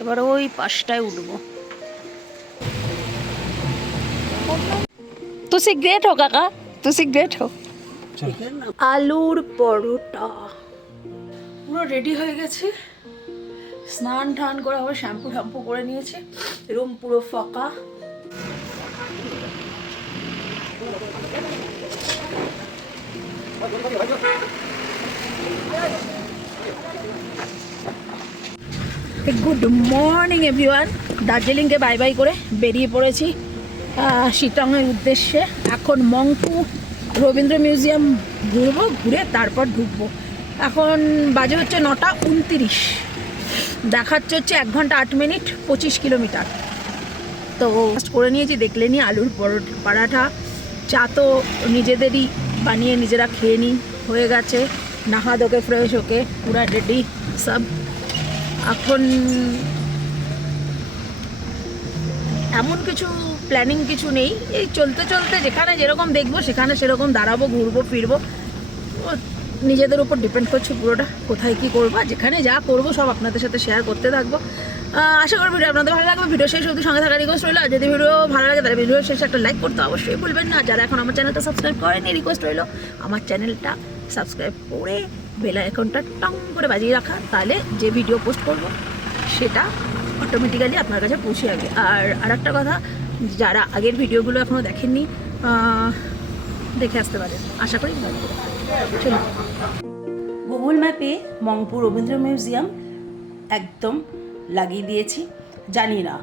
এবার ওই পাশটায় উঠবো। তুই গ্রেট হো কাকা, তুই গ্রেট হো। আলুর পরোটা পুরো রেডি হয়ে গেছে, স্নান টান করে আবার শ্যাম্পু করে নিয়েছে, রুম পুরো ফাঁকা। Good morning everyone. দার্জিলিংকে বাই বাই করে বেরিয়ে পড়েছি শিটংয়ের উদ্দেশ্যে। এখন মংপু রবীন্দ্র মিউজিয়াম ঘুরবো, ঘুরে তারপর ঢুকবো। এখন বাজে হচ্ছে 9:29, দেখাচ্ছে হচ্ছে 1 ঘন্টা 8 মিনিট 25 কিলোমিটার। তো করে নিয়েছি, দেখলেনি আলুর পরাঠা। চা তো নিজেদেরই বানিয়ে নিজেরা খেয়ে নিই, হয়ে গেছে। নাহা ধোকে ফ্রেশ হোকে পুরা রেডি সব। এখন এমন কিছু প্ল্যানিং কিছু নেই, এই চলতে চলতে যেখানে যেরকম দেখবো সেখানে সেরকম দাঁড়াবো, ঘুরবো ফিরবো। নিজেদের উপর ডিপেন্ড করছে পুরোটা, কোথায় কী করবো। যেখানে যা করবো সব আপনাদের সাথে শেয়ার করতে থাকবো। আশা করি ভিডিও আপনাদের ভালো লাগবে। ভিডিও শেষ অবধি সঙ্গে থাকার রিকোয়েস্ট রইলো। আর যদি ভিডিও ভালো লাগে তাহলে ভিডিও শেষে একটা লাইক করতে অবশ্যই ভুলবেন না। যারা এখন আমার চ্যানেলটা সাবস্ক্রাইব করেনি, রিকোয়েস্ট রইলো আমার চ্যানেলটা সাবস্ক্রাইব করে বেল আইকনটা টং করে বাজিয়ে রাখা, তাহলে যে ভিডিও পোস্ট করবো সেটা অটোমেটিক্যালি আপনার কাছে পৌঁছে যাবে। আর একটা কথা, যারা আগের ভিডিওগুলো এখনও দেখেননি দেখে আসতে পারেন, আশা করি ভালো লাগবে। চলুন। গুগল ম্যাপে মংপু রবীন্দ্র মিউজিয়াম একদম লাগিয়ে দিয়েছি। জানি না,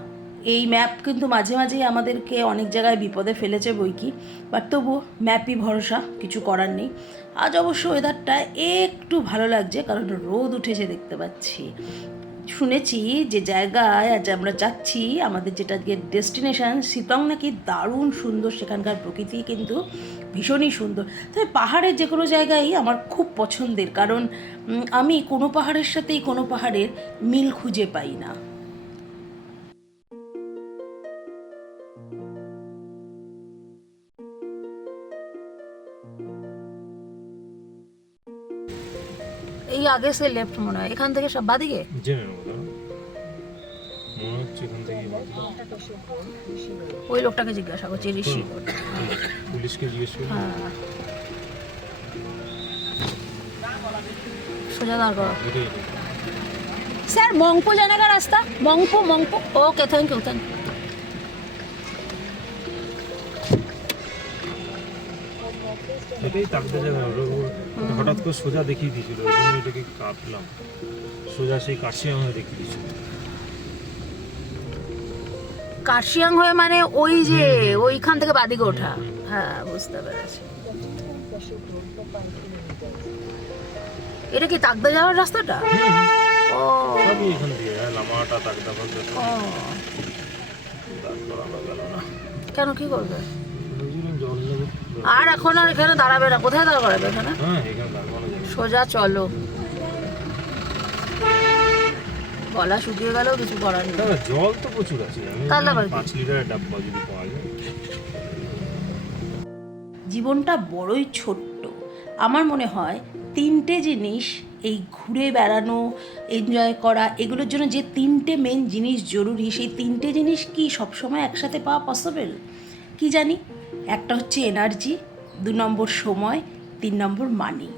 এই ম্যাপ কিন্তু মাঝে মাঝেই আমাদেরকে অনেক জায়গায় বিপদে ফেলেছে বই কি, বাট তবুও ম্যাপই ভরসা, কিছু করার নেই। আজ অবশ্য ওয়েদারটা একটু ভালো লাগছে, কারণ রোদ উঠেছে দেখতে পাচ্ছি। শুনেছি যে জায়গায় আজ আমরা যাচ্ছি, আমাদের যেটা ডেস্টিনেশন শিলং, নাকি দারুণ সুন্দর, সেখানকার প্রকৃতি কিন্তু ভীষণই সুন্দর। তবে পাহাড়ের যে কোনো জায়গায় আমার খুব পছন্দের, কারণ আমি কোনো পাহাড়ের সাথেই কোনো পাহাড়ের মিল খুঁজে পাই না। এই আগে সে লেফট মনে হয়, এখান থেকে সব বাদিকে ওই লোকটাকে জিজ্ঞাসা করছি, ঋষি পুলিশকে জিজ্ঞেস করুন। হ্যাঁ, সোজা দাঁড় করো। স্যার মংপু जाने का रास्ता, মংপু। ওকে, থ্যাংক ইউ। এটাই তাকতে যাবে, হঠাৎ করে সোজা দেখিয়ে দিয়েছিল, ওই জন্য এটাকে কাটলাম। সোজা সেই কাশিয়াং হয়ে দেখিয়ে দিয়েছিল। কাশিয়াং হয়ে মানে ওই যে ওইখান থেকে বাদিকে ওঠা। হ্যাঁ, বুঝতে পেরেছি। এটা কি তাকদা যাওয়ার রাস্তাটা? ও, সবই এখান দিয়ে লামাটা তাকদা বলতে। কেন, কি করবে? জল নেবে। আর এখন আর এখানে দাঁড়াবে না, কোথায় দাঁড়াবে এখানে? হ্যাঁ, এখানে দাঁড়ানো যাবে। সোজা চলো। গলা শুকিয়ে গেলেও কিছু করার নেই। জল তো প্রচুর আছে, তাহলে আবার 5 লিটারের ডাব্বা যদি পাওয়া যায়। জীবনটা বড়ই ছোট্ট। আমার মনে হয় 3টে জিনিস, এই ঘুরে বেড়ানো, এনজয় করা, এগুলোর জন্য যে 3টে মেন জিনিস জরুরি, সেই 3টে জিনিস কি সবসময় একসাথে পাওয়া পসিবল? কি জানি। একটা হচ্ছে এনার্জি, 2 নম্বর সময়, 3 নম্বর মানি।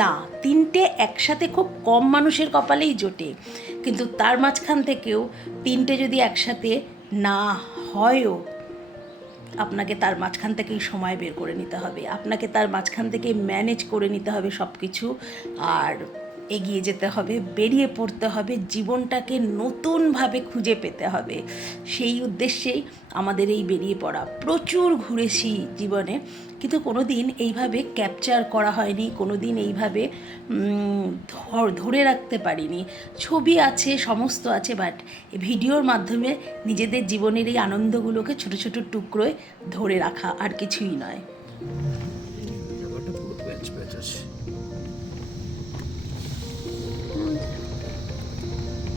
না, 3টে একসাথে খুব কম মানুষের কপালেই জোটে। কিন্তু তার মাঝখান থেকেও 3টে যদি একসাথে না হয়ও, আপনাকে তার মাঝখান থেকেই সময় বের করে নিতে হবে, আপনাকে তার মাঝখান থেকে ম্যানেজ করে নিতে হবে সব কিছু, আর এগিয়ে যেতে হবে, বেরিয়ে পড়তে হবে, জীবনটাকে নতুনভাবে খুঁজে পেতে হবে। সেই উদ্দেশ্যেই আমাদের এই বেরিয়ে পড়া। প্রচুর ঘুরেছি জীবনে, কিন্তু কোনো দিন এইভাবে ক্যাপচার করা হয়নি, কোনো দিন এইভাবে ধরে রাখতে পারিনি। ছবি আছে, সমস্ত আছে, বাট ভিডিওর মাধ্যমে নিজেদের জীবনের এই আনন্দগুলোকে ছোট ছোট টুকরোয় ধরে রাখা, আর কিছুই নয়।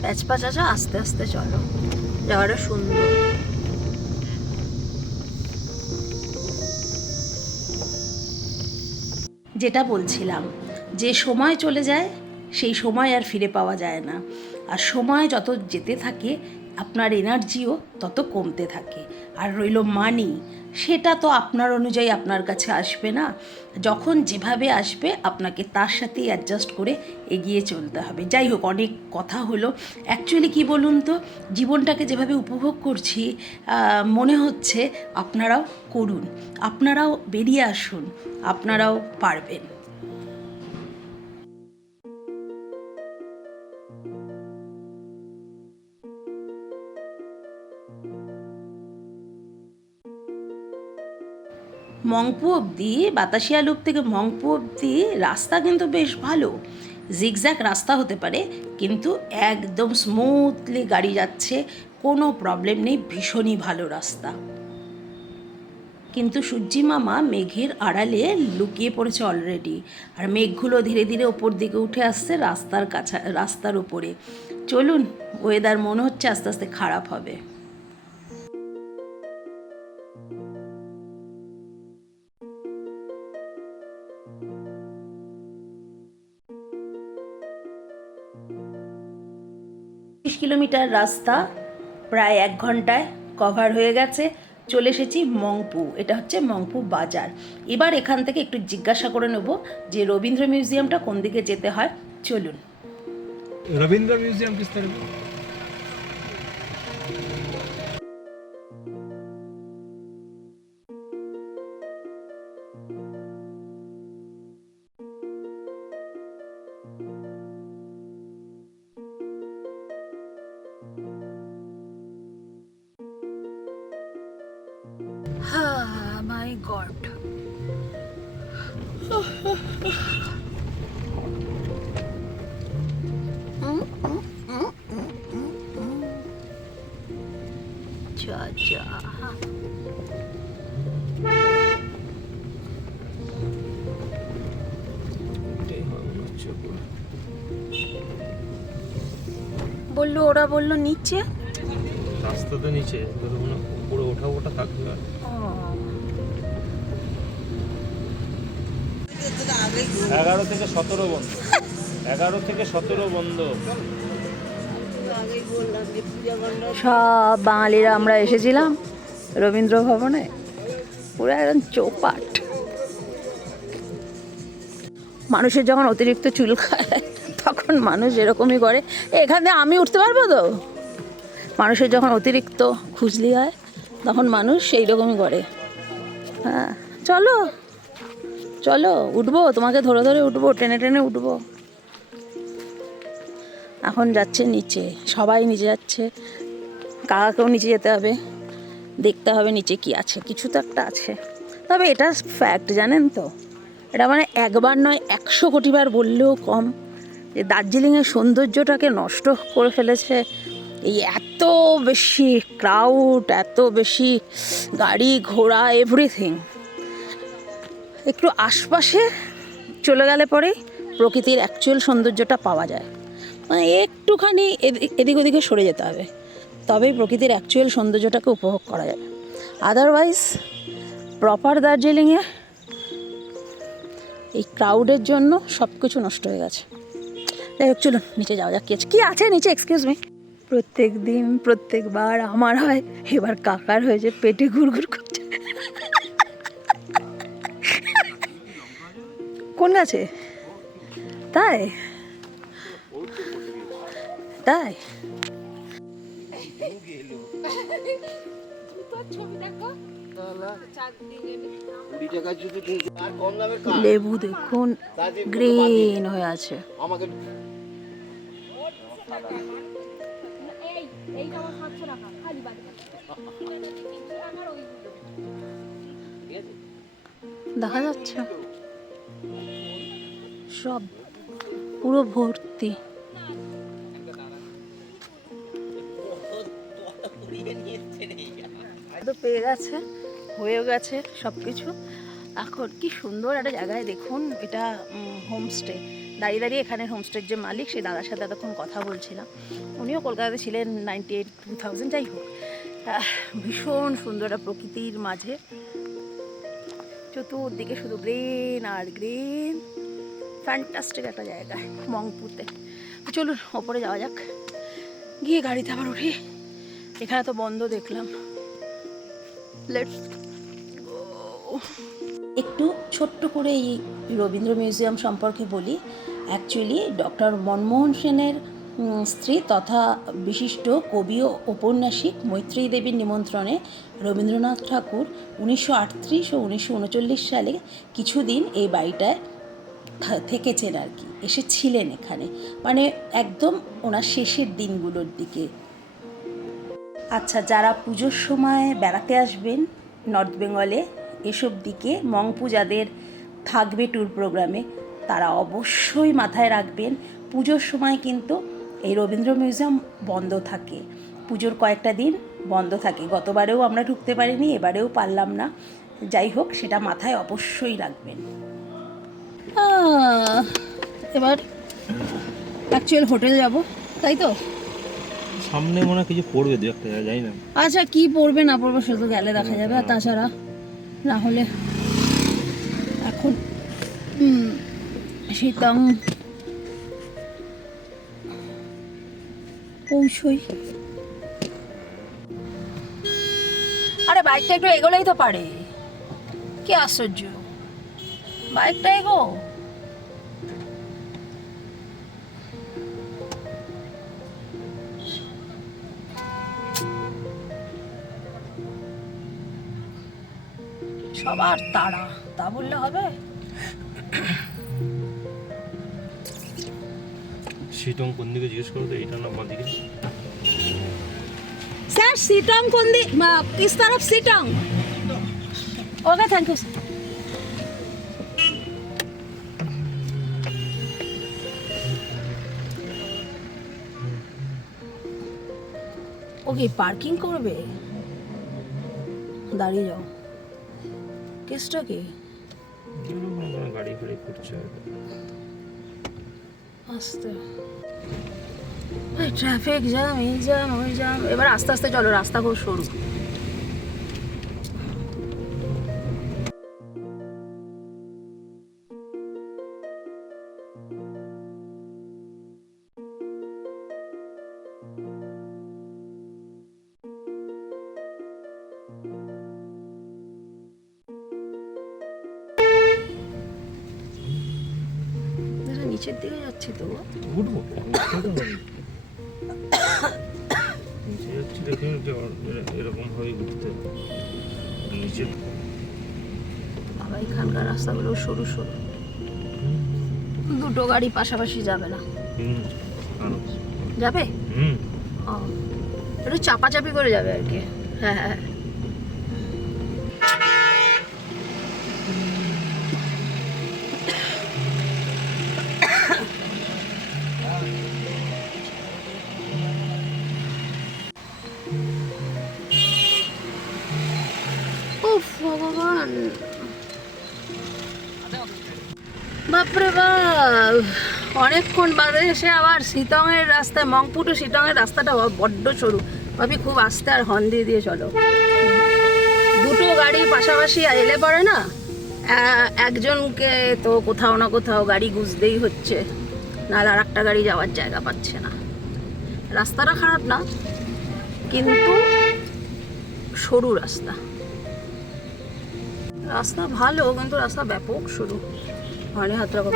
প্যাচপ্যাচ আছে, আস্তে আস্তে চলো, জায়গাটা সুন্দর। যেটা বলছিলাম, যে সময় চলে যায় সেই সময় আর ফিরে পাওয়া যায় না। আর সময় যত যেতে থাকে আপনার এনার্জিও তত কমতে থাকে। আর রইল মানি, সেটা তো আপনার অনুযায়ী আপনার কাছে আসবে না। যখন যেভাবে আসবে আপনাকে তার সাথেই অ্যাডজাস্ট করে এগিয়ে চলতে হবে। যাই হোক, অনেক কথা হলো। অ্যাকচুয়ালি কি বলুন তো, জীবনটাকে যেভাবে উপভোগ করছি মনে হচ্ছে আপনারাও করুন, আপনারাও বেরিয়ে আসুন, আপনারাও পারবেন। মংপু অবধি, বাতাসিয়া লুপ থেকে মংপু অবধি রাস্তা কিন্তু বেশ ভালো। জিগজ্যাগ রাস্তা হতে পারে, কিন্তু একদম স্মুথলি গাড়ি যাচ্ছে, কোনো প্রবলেম নেই, ভীষণই ভালো রাস্তা। কিন্তু সূর্যি মামা মেঘের আড়ালে লুকিয়ে পড়েছে অলরেডি, আর মেঘগুলো ধীরে ধীরে ওপর দিকে উঠে আসছে রাস্তার উপরে। চলুন, ওয়েদার মনে হচ্ছে আস্তে আস্তে খারাপ হবে। কিলোমিটার রাস্তা প্রায় 1 ঘন্টায় কভার হয়ে গেছে। চলে এসেছি মংপু, এটা হচ্ছে মংপু বাজার। এবার এখান থেকে একটু জিজ্ঞাসা করে নেব যে রবীন্দ্র মিউজিয়ামটা কোন দিকে যেতে হয়। চলুন। रविंद्र म्यूजियम किस तरफ है? মাই গড, যা যা। বললো, ওরা বললো নিচে, রাস্তা তো নিচে, উপরে ওঠা থাকবে। 11 থেকে 17 বন্ধ, 11 থেকে 17 বন্ধ। সব বাঙালিরা আমরা এসেছিলাম রবীন্দ্র ভবনে, পুরো একদম চৌপাট। মানুষের যখন অতিরিক্ত চুল খায় তখন মানুষ এরকমই করে। এখানে আমি উঠতে পারবো তো? মানুষের যখন অতিরিক্ত খুজলি হয় তখন মানুষ সেই রকমই করে। হ্যাঁ, চলো চলো, উঠবো, তোমাকে ধরে ধরে উঠবো, টেনে টেনে উঠবো। এখন যাচ্ছে নিচে, সবাই নিচে যাচ্ছে। কাকাকেও নিচে যেতে হবে, দেখতে হবে নিচে কি আছে, কিছু তো একটা আছে। তবে এটা ফ্যাক্ট, জানেন তো, এটা মানে একবার নয় 100 কোটি বার বললেও কম, যে দার্জিলিংয়ের সৌন্দর্যটাকে নষ্ট করে ফেলেছে এই এত বেশি ক্রাউড, এত বেশি গাড়ি ঘোড়া, এভরিথিং। একটু আশপাশে চলে গেলে পরেই প্রকৃতির অ্যাকচুয়াল সৌন্দর্যটা পাওয়া যায়। মানে একটুখানি এদিক ওদিকে সরে যেতে হবে, তবেই প্রকৃতির অ্যাকচুয়াল সৌন্দর্যটাকে উপভোগ করা যাবে। আদারওয়াইজ প্রপার দার্জিলিংয়ে এই ক্রাউডের জন্য সব কিছু নষ্ট হয়ে গেছে। যাই হোক, চলুন নিচে যাওয়া যাক। কি আছে নিচে, এক্সকিউজ মি। প্রত্যেক দিন প্রত্যেকবার আমার হয়, এবার কাকার হয়েছে, পেটে ঘুরঘুর করছে। কোন গাছে? তাই তাই লেবু দেখুন গ্রিন হয়ে আছে। দেখা যাচ্ছে সব পুরো ভর্তি। তো পেয়ে গেছে, হয়েও গেছে সব কিছু। এখন কি সুন্দর একটা জায়গায় দেখুন, এটা হোমস্টে। দাঁড়িয়ে দাঁড়িয়ে এখানের হোমস্টের যে মালিক, সেই দাদার সাথে এতক্ষণ কথা বলছিলাম। উনিও কলকাতাতে ছিলেন 98, 2000। যাই হোক, ভীষণ সুন্দর একটা প্রকৃতির মাঝে, চতুর্দিকে শুধু গ্রিন আর গ্রিন। ফ্যান্টাস্টিক একটা জায়গা মংপুতে। চলুন ওপরে যাওয়া যাক, গিয়ে গাড়িতে আবার উঠি। এখানে তো বন্ধ দেখলাম। Let's go. একটু ছোট্ট করে এই রবীন্দ্র মিউজিয়াম সম্পর্কে বলি। অ্যাকচুয়ালি ডক্টর মনমোহন সেনের স্ত্রী তথা বিশিষ্ট কবি ও ঔপন্যাসিক মৈত্রেয়ী দেবীর নিমন্ত্রণে রবীন্দ্রনাথ ঠাকুর 1938 ও 1939 সালে কিছুদিন এই বাড়িটায় থেকেছেন আর কি, এসেছিলেন এখানে, মানে একদম ওনার শেষের দিনগুলোর দিকে। আচ্ছা, যারা পুজোর সময় বেড়াতে আসবেন নর্থ বেঙ্গলে এসব দিকে, মংপু যাদের থাকবে ট্যুর প্রোগ্রামে, তারা অবশ্যই মাথায় রাখবেন পুজোর সময় কিন্তু এই রবীন্দ্র মিউজিয়াম বন্ধ থাকে। পুজোর কয়েকটা দিন বন্ধ থাকে। গতবারেও আমরা ঢুকতে পারিনি, এবারেও পারলাম না। যাই হোক, সেটা মাথায় অবশ্যই রাখবেন। এবার অ্যাকচুয়াল হোটেল যাব, তাই তো? সামনে মনে হয় কিছু পড়বে, দু একটা জানি না। আচ্ছা, কি পড়বে না পড়বে সে তো গেলে দেখা যাবে। আর তাছাড়া না হলে এখন শীতং পৌঁছই। আরে বাইকটা একটু এগোলেই তো পারে, কি আশ্চর্য! বাইকটা এগো। সবার তাড়া, তা বললে হবে? সিটং কোন দিকে জিজ্ঞেস করো তো, এইটা না বাঁ দিকে? স্যার সিটং কোন দিক, কিস তরফ সিটং? ওকে, থ্যাংক ইউ। ওকে, পার্কিং করবে? দাঁড়িয়ে যাও। কেসটা কি? গাড়ি ফাড়ি করছে আস্তে। ট্রাফিক জ্যাম, এই জ্যাম ওই জ্যাম। এবার আস্তে আস্তে চলো, রাস্তা খুব সরু। নিচের দিকে যাচ্ছে তো। উঠবো নিচে যাচ্ছি, দেখে এরকম ভাবে উঠতে নিচে। বাবা, এখানকার রাস্তাগুলো সরু সরু, দুটো গাড়ি পাশাপাশি যাবে না। যাবে? ও, একটু চাপাচাপি করে যাবে আর কি। হ্যাঁ হ্যাঁ। উফ ভগবান, বাপরে বাপ! অনেকক্ষণ বাদে এসে আবার শিটংয়ের রাস্তায়, মংপু টু শিটংয়ের রাস্তাটা বড্ড সরু। ভাবি খুব আস্তে আর হর্ন দিয়ে দিয়ে চলো। দুটো গাড়ি পাশাপাশি এলে পরে না, একজনকে তো কোথাও না কোথাও গাড়ি গুঁজতেই হচ্ছে, নাহলে আর একটা গাড়ি যাওয়ার জায়গা পাচ্ছে না। রাস্তাটা খারাপ না, কিন্তু সরু রাস্তা। রাস্তা ভালো, কিন্তু রাস্তা ব্যাপক সরু। হর্নে হাত রাখো,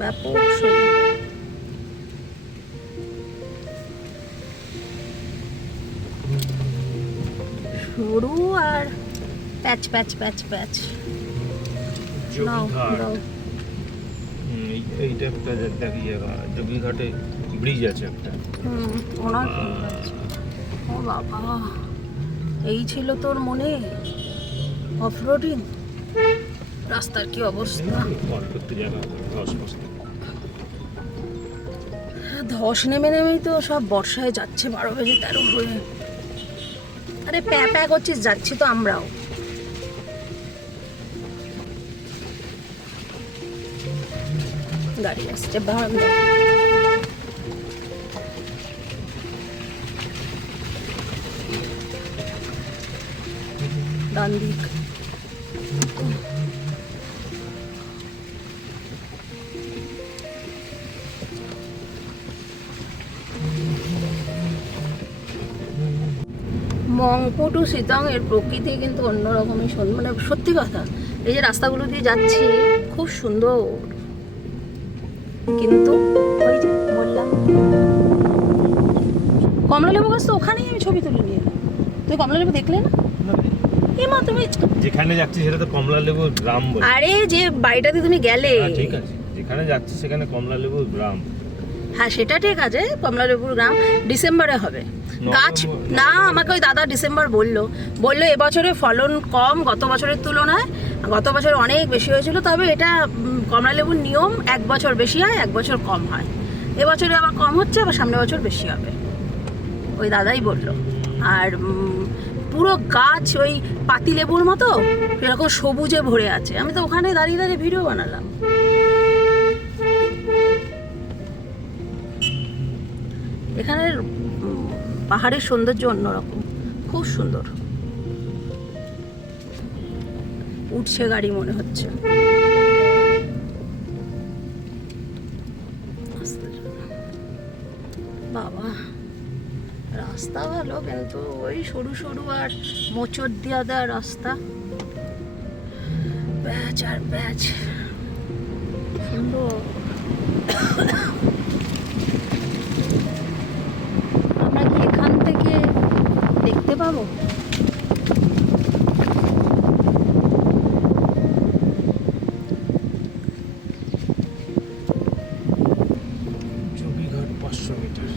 ব্যাপক সরু। সরু আর প্যাচ প্যাচ প্যাচ প্যাচ। নাও দাও। এইটা একটা দেখি জায়গা, যোগীঘাটে ব্রিজ আছে একটা। ওনার ও বাবা, এই ছিল তোর মনে অফরোডিং? রাস্তার কি অবস্থা! ধস নেমে নেমেই তো সব বর্ষায় যাচ্ছে 12 বেজে 13 হয়ে। আরে প্যা প্যা করছিস, যাচ্ছি তো আমরাও। গাড়ি আসছে বারান্দা। ডান দিক। এবং পটু সিতং এর প্রকৃতি কিন্তু অন্যরকমই সুন্দর, মানে সত্যি কথা। এই যে রাস্তাগুলো দিয়ে যাচ্ছি খুব সুন্দর, কিন্তু ওই যে বললাম কমলালেবু গাছ তো ওখানেই আমি ছবি তুলে নিয়ে এলাম। তুই কমলালেবু দেখলে না? এ মা তুমি যেখানে যাচ্ছি সেটা তো কমলালেবুর গ্রাম বলে। আরে যে বাড়িটাতে তুমি গেলে, হ্যাঁ, ঠিক আছে, যেখানে যাচ্ছি সেখানে কমলালেবুর গ্রাম। হ্যাঁ সেটা ঠিক আছে, কমলালেবুর গ্রাম ডিসেম্বরে হবে। গাছ না, আমাকে ওই দাদা ডিসেম্বর বললো এবছরে ফলন কম গত বছরের তুলনায়, গত বছর অনেক বেশি হয়েছিল। তবে এটা কমলালেবুর নিয়ম, 1 বছর বেশি হয় 1 বছর কম হয়। এবছরে আবার কম হচ্ছে, আবার সামনের বছর বেশি হবে, ওই দাদাই বললো। আর পুরো গাছ ওই পাতিলেবুর মতো এরকম সবুজে ভরে আছে। আমি তো ওখানে দাঁড়িয়ে দাঁড়িয়ে ভিডিও বানালাম। এখানের পাহাড়ের সৌন্দর্য অন্যরকম, খুব সুন্দর। উঠছে গাড়ি মনে হচ্ছে। বাবা রাস্তা ভালো, কিন্তু ওই সরু সরু আর মোচড় দিয়া দেওয়া রাস্তা, প্যাচ আর প্যাচ। সুন্দর। আমরা কি এখান থেকে দেখতে পাবো? যোগীঘাট 500 মিটার।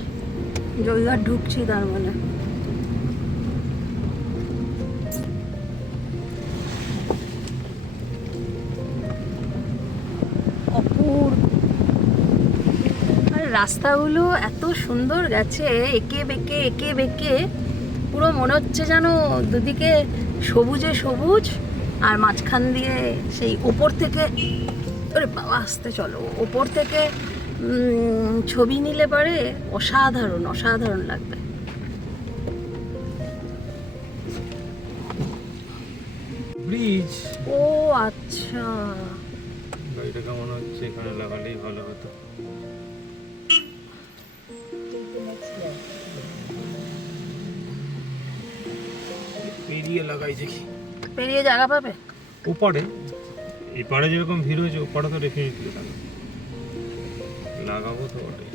জয়ঘাট ঢুকছি তার মানে। অপূর্ব। আর রাস্তাগুলো এত সুন্দর গেছে, এঁকে বেঁকে, পুরো মনে হচ্ছে যেন দুদিকে সবুজে সবুজ, আর মাঝখান দিয়ে সেই ওপর থেকে, ওরে বাবা আসতে চলো, ওপর থেকে ছবি নিলে পরে অসাধারণ অসাধারণ লাগবে। ব্রিজ। ও আচ্ছা, গাড়িটা কেমন হচ্ছে, এখানে লাগালেই ভালো হতো। পেরিয়ে লাগাই দেখি, পেরিয়ে জায়গা পাবে। ওপারে এপারে যেরকম ভিড় হয়েছে ওপারে তো ডেফিনেটলি লাগাবো তো ওটাই।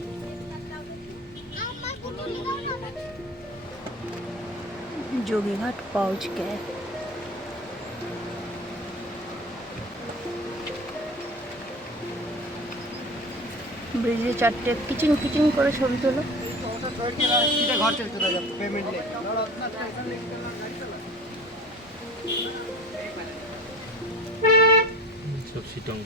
जोगीघाट पहुंच गए। ব্রিজে চারটে কিচিং কিচিং করে ছবি তোলো। সব সিটং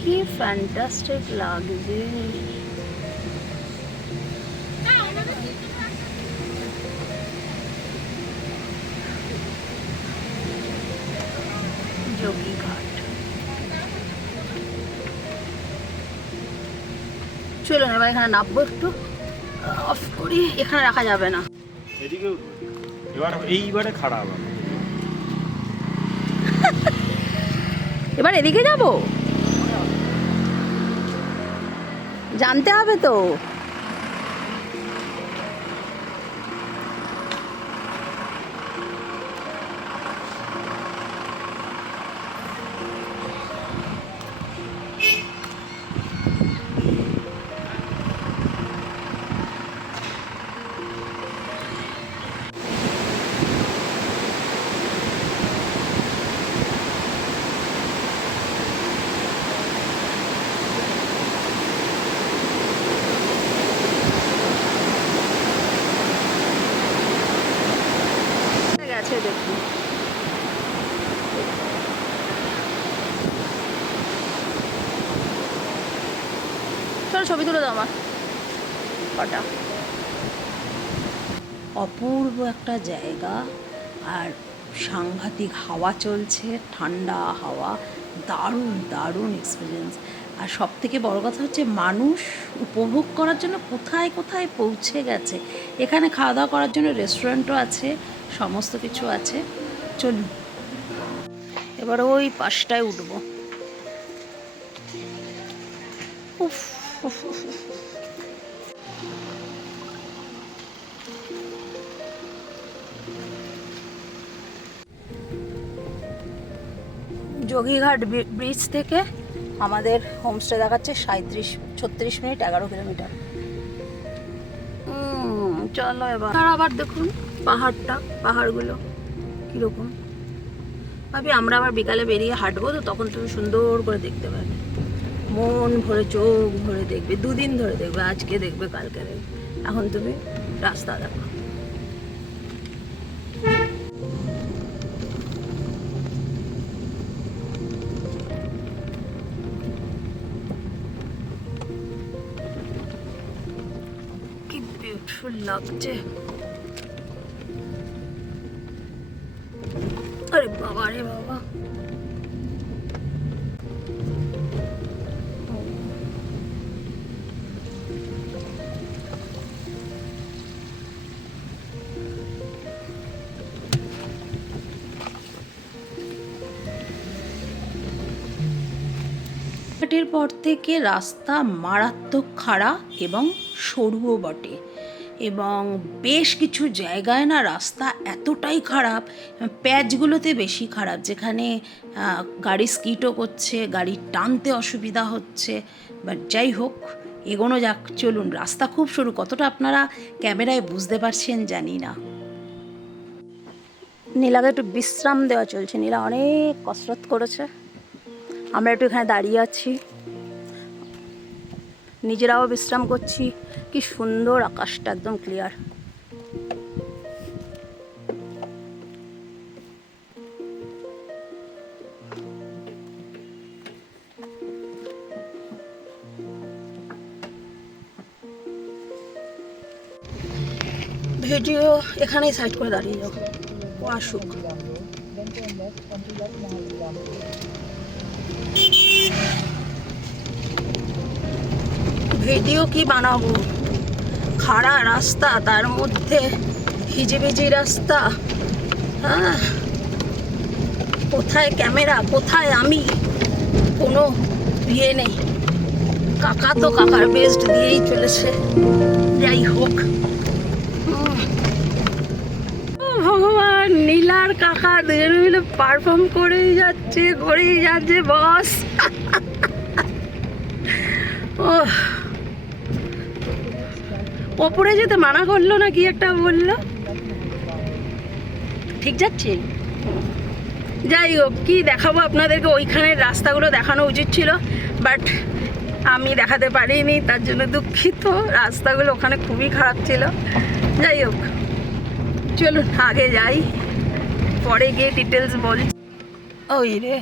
কি ফ্যান্টাস্টিক লাগছে। যোগীঘাট। চলো না এবার এখানে নামবো, একটু অফ করি, এখানে রাখা যাবে না। এদিকে এবার এইবারে খারাপ এবার এদিকে যাব, জানতে হবে তো। গেছে দেখুন। চলো ছবি তুলে দাও আমার কটা। অপূর্ব একটা জায়গা, আর সাংঘাতিক হাওয়া চলছে, ঠান্ডা হাওয়া, দারুণ দারুণ এক্সপিরিয়েন্স। আর সব থেকে বড় কথা হচ্ছে মানুষ উপভোগ করার জন্য কোথায় কোথায় পৌঁছে গেছে। এখানে খাওয়া দাওয়া করার জন্য রেস্টুরেন্টও আছে, সমস্ত কিছু আছে। চলুন এবার ওই পাশটায় উঠবো। উফ উফ, উফ, উফ। যোগীঘাট ব্রিজ থেকে আমাদের হোমস্টে দেখাচ্ছে 36 মিনিট 11 কিলোমিটার। চলো এবার আবার দেখুন পাহাড়গুলো কীরকম। ভাবি আমরা আবার বিকালে বেরিয়ে হাঁটবো, তো তখন তুমি সুন্দর করে দেখতে পাবে, মন ভরে চোখ ভরে দেখবে, 2 দিন ধরে দেখবে, আজকে দেখবে কালকে দেখবে। এখন তুমি রাস্তা দেখো। কি বিউটিফুল লাগছে। আরে বাবা রে বাবা, ঘাটের পর থেকে রাস্তা মারাত্মক খাড়া এবং সরুও বটে, এবং বেশ কিছু জায়গায় না রাস্তা এতটাই খারাপ, প্যাচগুলোতে বেশি খারাপ, যেখানে গাড়ি স্কিটও করছে, গাড়ি টানতে অসুবিধা হচ্ছে। বাট যাই হোক, এগোনো যাক, চলুন। রাস্তা খুব সরু, কতটা আপনারা ক্যামেরায় বুঝতে পারছেন জানি না। নীলাকে একটু বিশ্রাম দেওয়া চলছে, নীলা অনেক কসরত করেছে, আমরা একটু এখানে দাঁড়িয়ে আছি, নিজেরাও বিশ্রাম করছি। কি সুন্দর আকাশটা, একদম ক্লিয়ার। ভিডিও এখানেই সাইড করে দাঁড়িয়ে যাও, ও আসুক। ভিডিও কি বানাবো, খাড়া রাস্তা, তার মধ্যে হিজিবিজি রাস্তা। হ্যাঁ, কোথায় ক্যামেরা, কোথায় আমি, কোনো ইয়ে নেই। কাকা তো কাকার বেস্ট দিয়েই চলেছে। যাই হোক, ভগবান, নীলার কাকা দুজনে মিলে পারফর্ম করেই যাচ্ছে, করেই যাচ্ছে বস। ও ওপরে যেতে মানা করলো না, কি একটা বললো, ঠিক যাচ্ছে। যাই হোক, কি দেখাবো আপনাদেরকে, ওইখানের রাস্তাগুলো দেখানো উচিত ছিল, বাট আমি দেখাতে পারিনি, তার জন্য দুঃখিত। রাস্তাগুলো ওখানে খুবই খারাপ ছিল। যাই হোক, চলুন আগে যাই, পরে গিয়ে ডিটেলস বল। ওই রে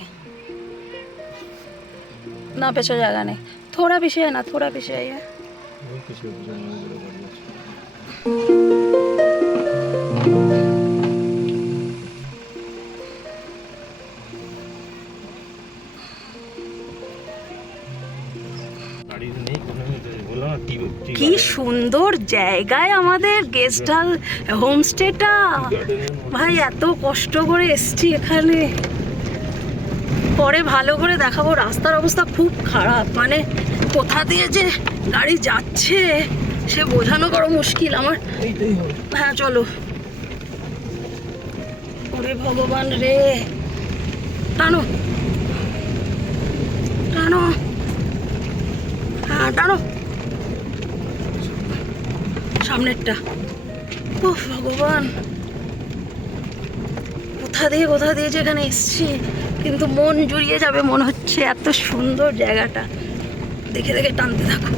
না, পেছনে জায়গা নেই, থোড়া পিছিয়ে না, থোড়া পিছিয়ে। কি সুন্দর জায়গায় আমাদের গেস্ট হোমস্টেটা, ভাই এত কষ্ট করে এসছি এখানে, পরে ভালো করে দেখাবো। রাস্তার অবস্থা খুব খারাপ, মানে কোথা দিয়ে যে গাড়ি যাচ্ছে সে বোঝানো বড় মুশকিল আমার। হ্যাঁ চলো। ওরে ভগবান রে, টানো টানো, হ্যাঁ টানো সামনেরটা। ও ভগবান, কোথা দিয়ে যেখানে এসছি, কিন্তু মন জুড়িয়ে যাবে মনে হচ্ছে, এত সুন্দর জায়গাটা। দেখে দেখে টানতে থাকো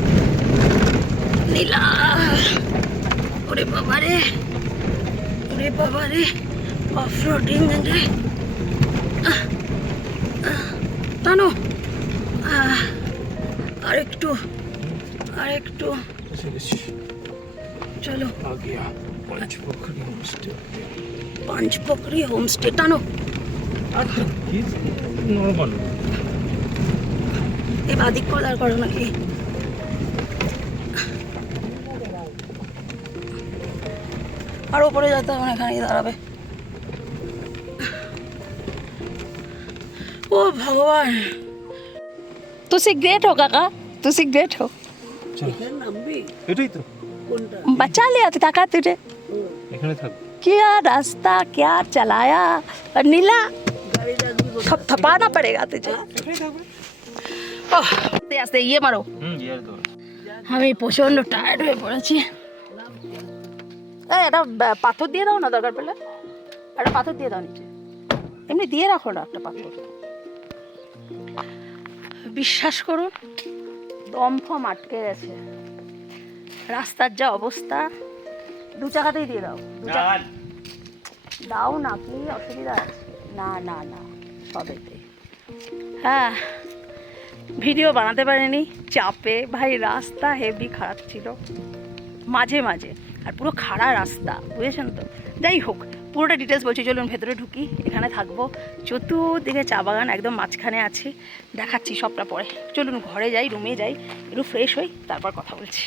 নীলা। ওরে বাবারে, ওরে বাবারে, অফ রোডিং রে, টানো, আরেকটু আরেকটু, চলো। পাঁচপোখরি হোমস্টে, টানো। এই বাদিক করে দাঁড় করো নাকি? আর ওপরে যেতে হবে না, এখানেই দাঁড়াবে। ও ভগবান, तुसी ग्रेट हो काका, तुसी ग्रेट हो। চলো এটাই তো बचा लिया तो काका तुझे, এখানে থাক क्या रास्ता क्या चलाया, और नीला थपथपाना पड़ेगा तुझे। ओह, आस्ते आस्ते ये मारो। ইয়ার তো আমি প্রচন্ড টায়ার্ড হয়ে পড়েছি। একটা পাথর দিয়ে দাও না, দরকার পেলে একটা পাথর দিয়ে দাও নিচে, এমনি দিয়ে রাখো না একটা পাথর। বিশ্বাস করুন দম ফম আটকে গেছে, রাস্তার যা অবস্থা। 2 চাকাতেই দিয়ে দাও, 2 চাকা দাও না, কি অসুবিধা আছে? না না না, সবেতে। হ্যাঁ, ভিডিও বানাতে পারিনি চাপে, ভাই রাস্তা হেভি খারাপ ছিল মাঝে মাঝে, আর পুরো খাড়া রাস্তা, বুঝেছেন তো। যাই হোক, পুরোটা ডিটেলস বলছি, চলুন ভেতরে ঢুকি। এখানে থাকবো, চতুর্দিকে চা বাগান, একদম মাঝখানে আছি, দেখাচ্ছি সবটা পরে। চলুন ঘরে যাই, রুমে যাই, একটু ফ্রেশ হই, তারপর কথা বলছি।